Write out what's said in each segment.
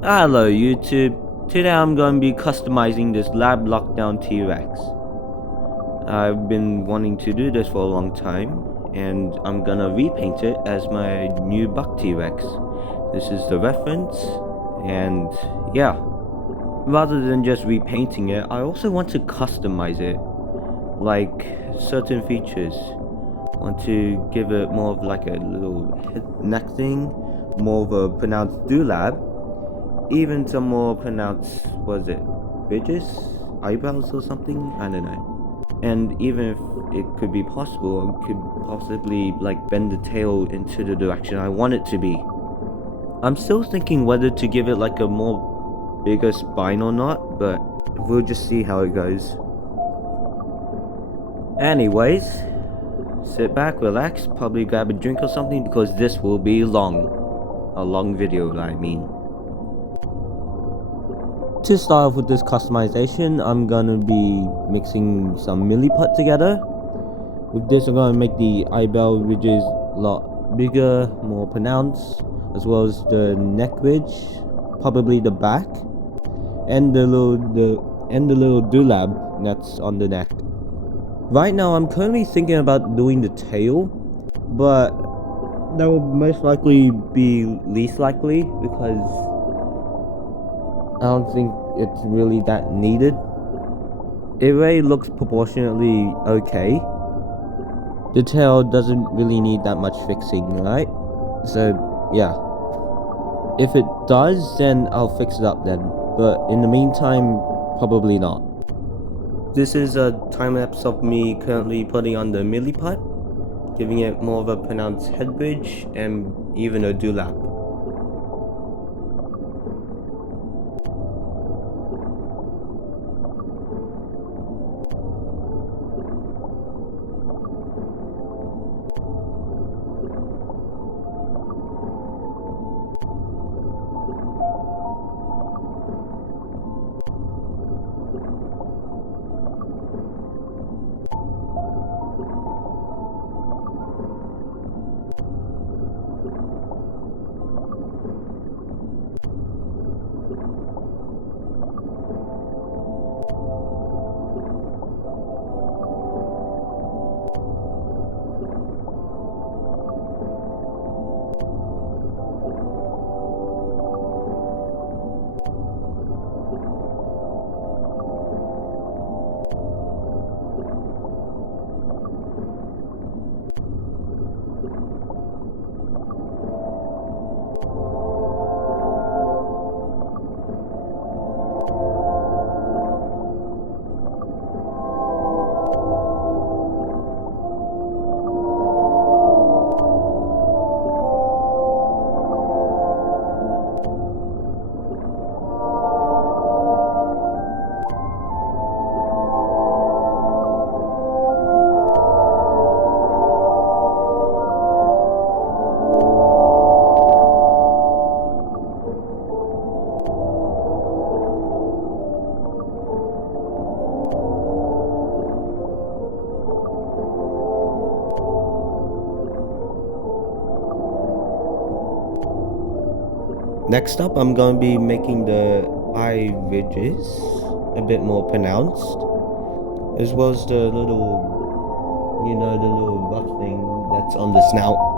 Hello YouTube, today I'm going to be customizing this lab lockdown T.rex. I've been wanting to do this for a long time, and I'm gonna repaint it as my new Buck T.rex. This is the reference, and yeah. Rather than just repainting it, I also want to customize it, like certain features. I want to give it more of like a little neck thing, more of a pronounced dewlap, even some more pronounced, was it ridges, eyebrows or something, I don't know. And even if it could be possible, I could possibly like bend the tail into the direction I want it to be. I'm still thinking whether to give it like a more bigger spine or not, but we'll just see how it goes. Anyways, sit back, relax, probably grab a drink or something because this will be long. A long video, I mean. To start off with this customization, I'm gonna be mixing some Milliput together. With this, I'm gonna make the eyebrow ridges a lot bigger, more pronounced, as well as the neck ridge, probably the back, and the little dewlap that's on the neck. Right now, I'm currently thinking about doing the tail, but that will most likely be least likely because I don't think it's really that needed. It really looks proportionately okay. The tail doesn't really need that much fixing, right? So, yeah. If it does, then I'll fix it up then. But in the meantime, probably not. This is a time-lapse of me currently putting on the Milliput, giving it more of a pronounced head bridge and even a dewlap. Next up, I'm going to be making the eye ridges a bit more pronounced, as well as the little, the little rough thing that's on the snout.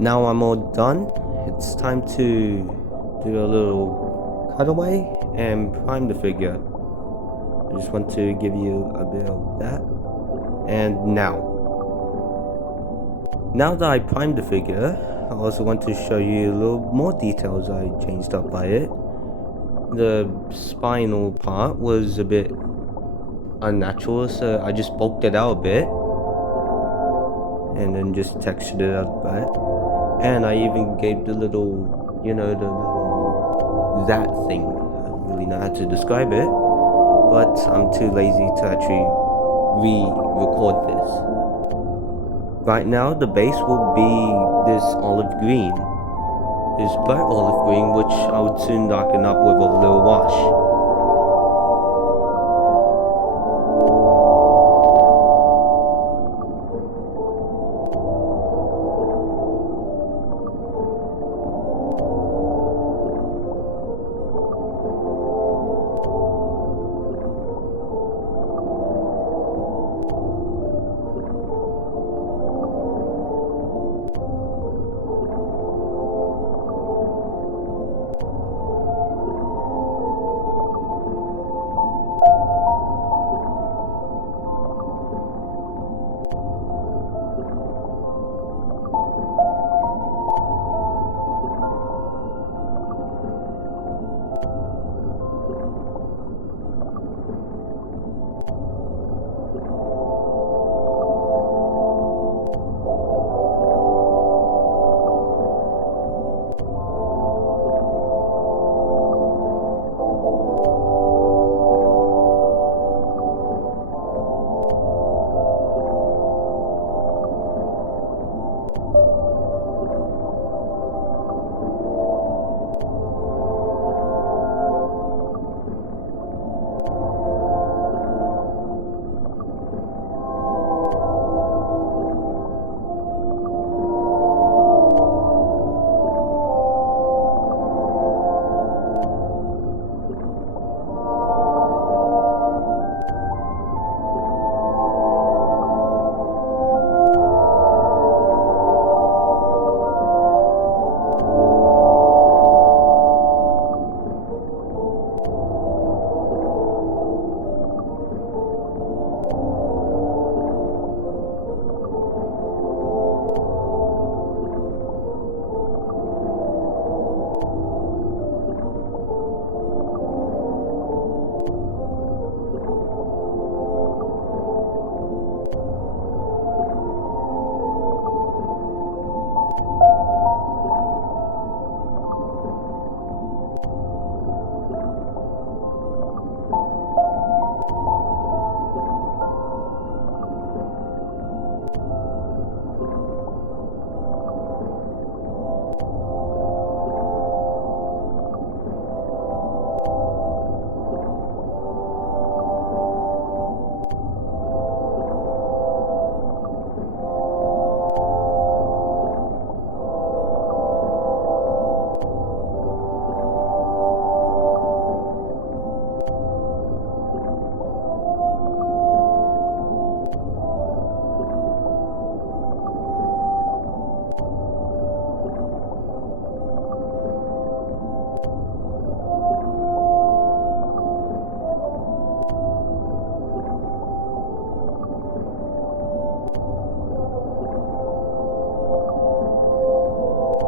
Now I'm all done. It's time to do a little cutaway and prime the figure. I just want to give you a bit of that. And now that I primed the figure, I also want to show you a little more details I changed up by it. The spinal part was a bit unnatural, so I just bulked it out a bit and then just textured it out a bit. And I even gave the little, the little that thing. I don't really know how to describe it, but I'm too lazy to actually re-record this. Right now, the base will be this olive green. This bright olive green, which I would soon darken up with a little wash.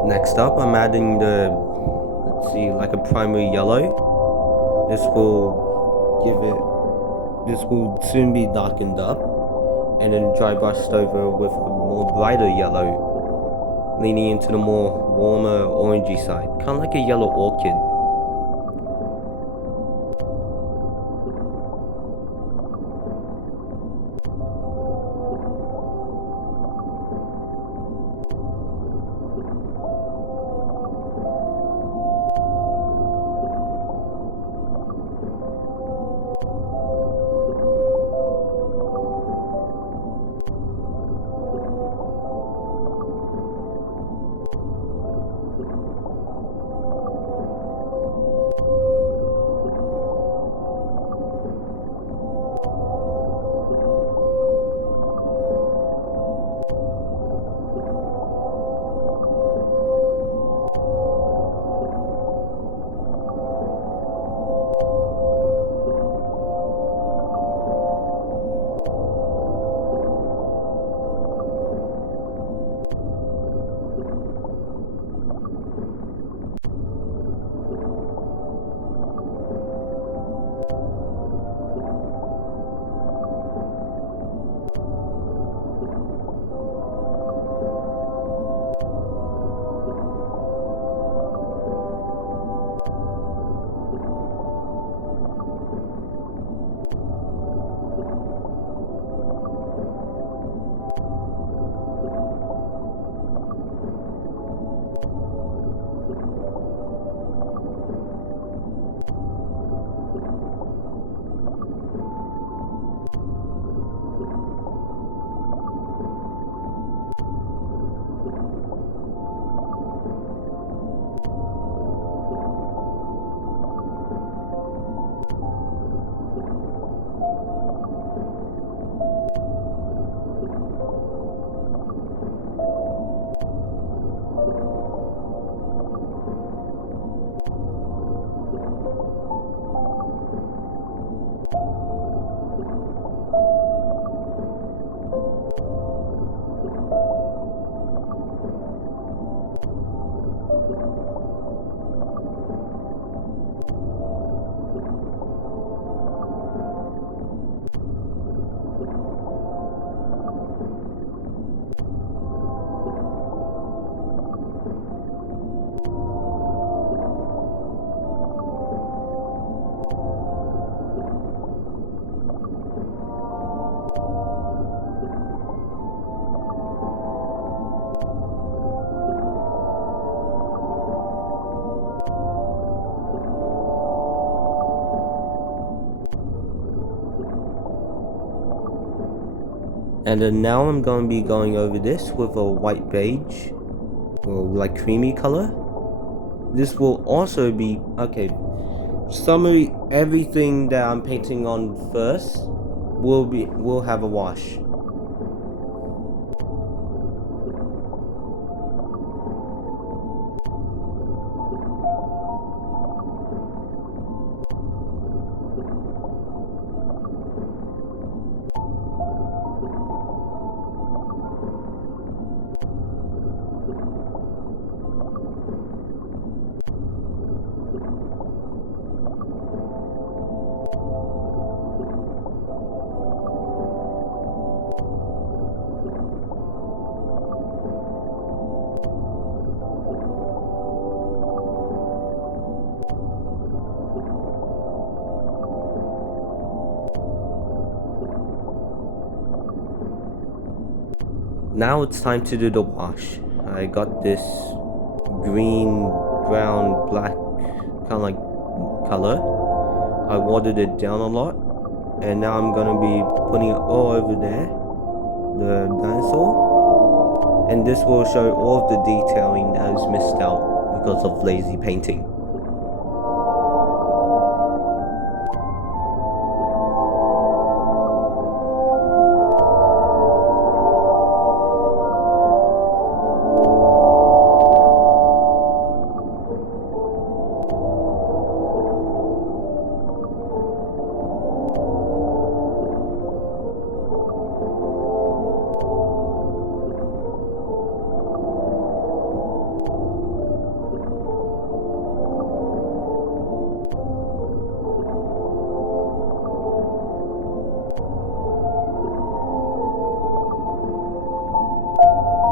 Next up, I'm adding like a primary yellow. This will soon be darkened up and then dry brushed over with a more brighter yellow, leaning into the more warmer orangey side, kind of like a yellow orchid. And then now I'm going to be going over this with a white beige, or like creamy color. This will also be, okay, summary, everything that I'm painting on first will have a wash. Now it's time to do the wash. I got this green, brown, black kind of like color. I watered it down a lot, and now I'm gonna be putting it all over there, the dinosaur, and this will show all of the detailing that is missed out because of lazy painting.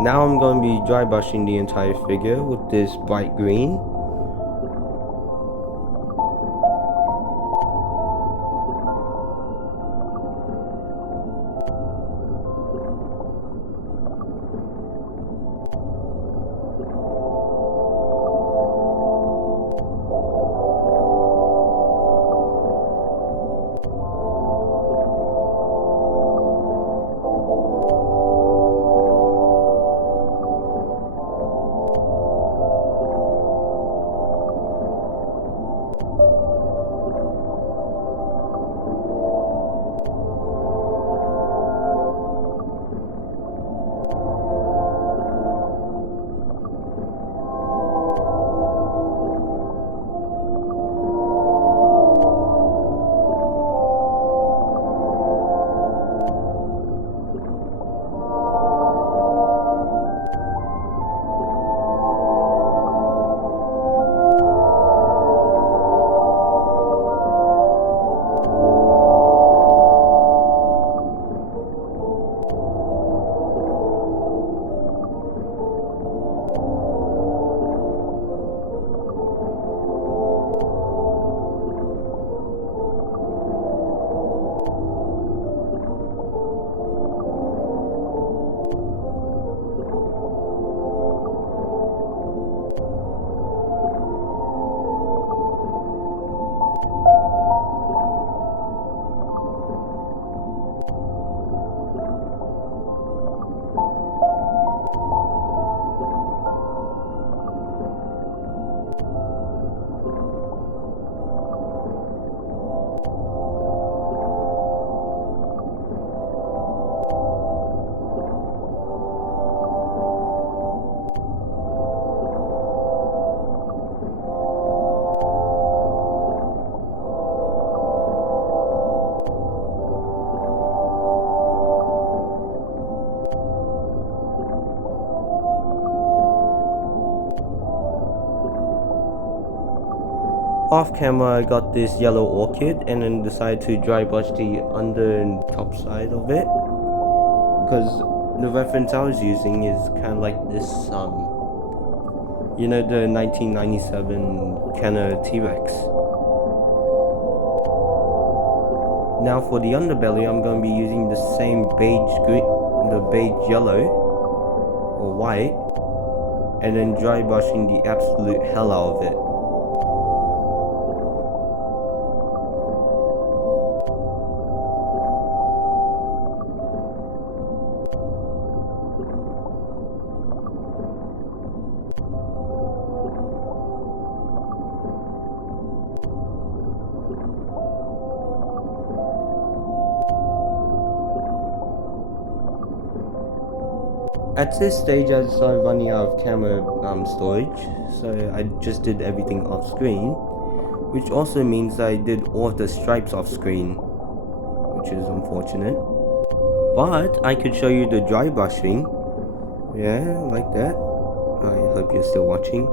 Now I'm going to be dry brushing the entire figure with this bright green. Off camera, I got this yellow orchid and then decided to dry brush the under and top side of it, because the reference I was using is kind of like this, you know, the 1997 kind of T.rex. Now for the underbelly, I'm going to be using the same beige green, the beige yellow or white, and then dry brushing the absolute hell out of it. At this stage, I started running out of camera storage, so I just did everything off screen, which also means I did all of the stripes off screen, which is unfortunate. But I could show you the dry brushing. Yeah, like that. I hope you're still watching.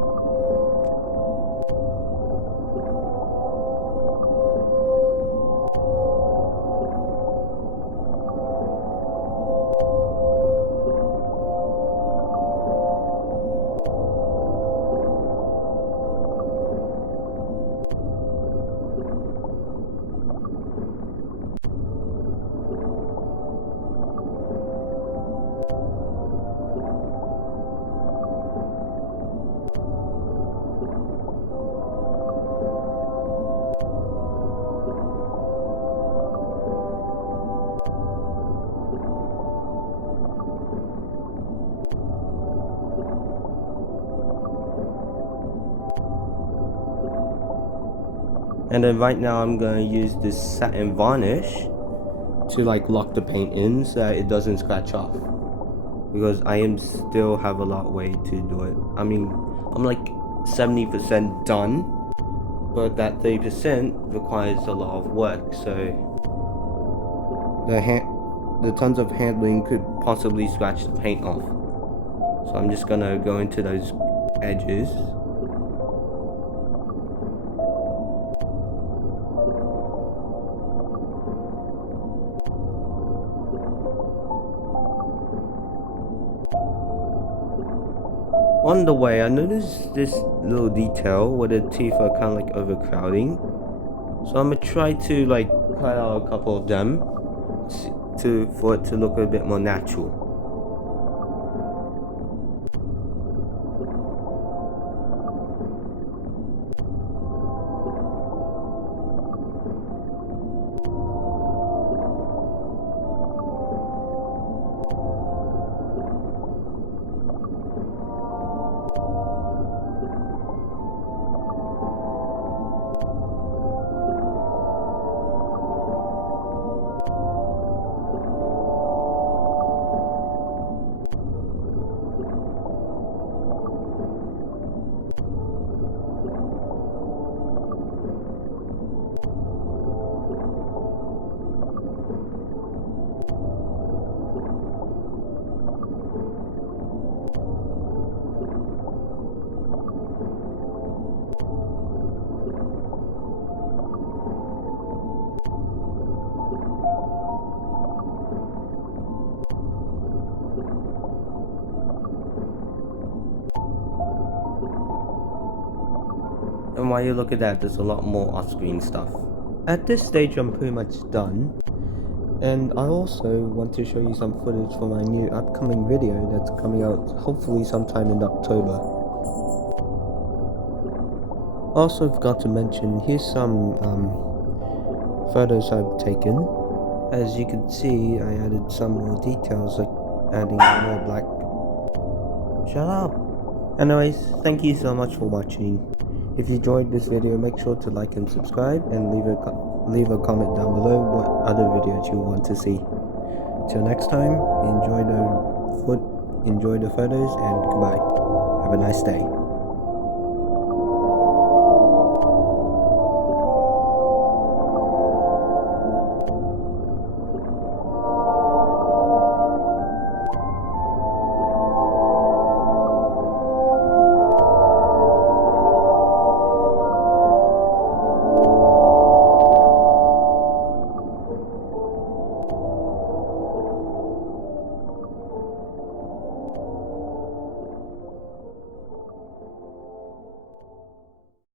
And then right now I'm going to use this satin varnish to like lock the paint in so that it doesn't scratch off, because I am still have a lot way to do it. I mean, I'm like 70% done, but that 30% requires a lot of work, so the tons of handling could possibly scratch the paint off. So I'm just gonna go into those edges. On the way, I noticed this little detail where the teeth are kind of like overcrowding. So I'm gonna try to like cut out a couple of them for it to look a bit more natural. And while you look at that, there's a lot more off-screen stuff. At this stage, I'm pretty much done. And I also want to show you some footage for my new upcoming video that's coming out hopefully sometime in October. Also forgot to mention, here's some photos I've taken. As you can see, I added some more details, like adding more black. Shut up! Anyways, thank you so much for watching. If you enjoyed this video, make sure to like and subscribe, and leave a comment down below what other videos you want to see. Till next time, enjoy the photos, and goodbye. Have a nice day.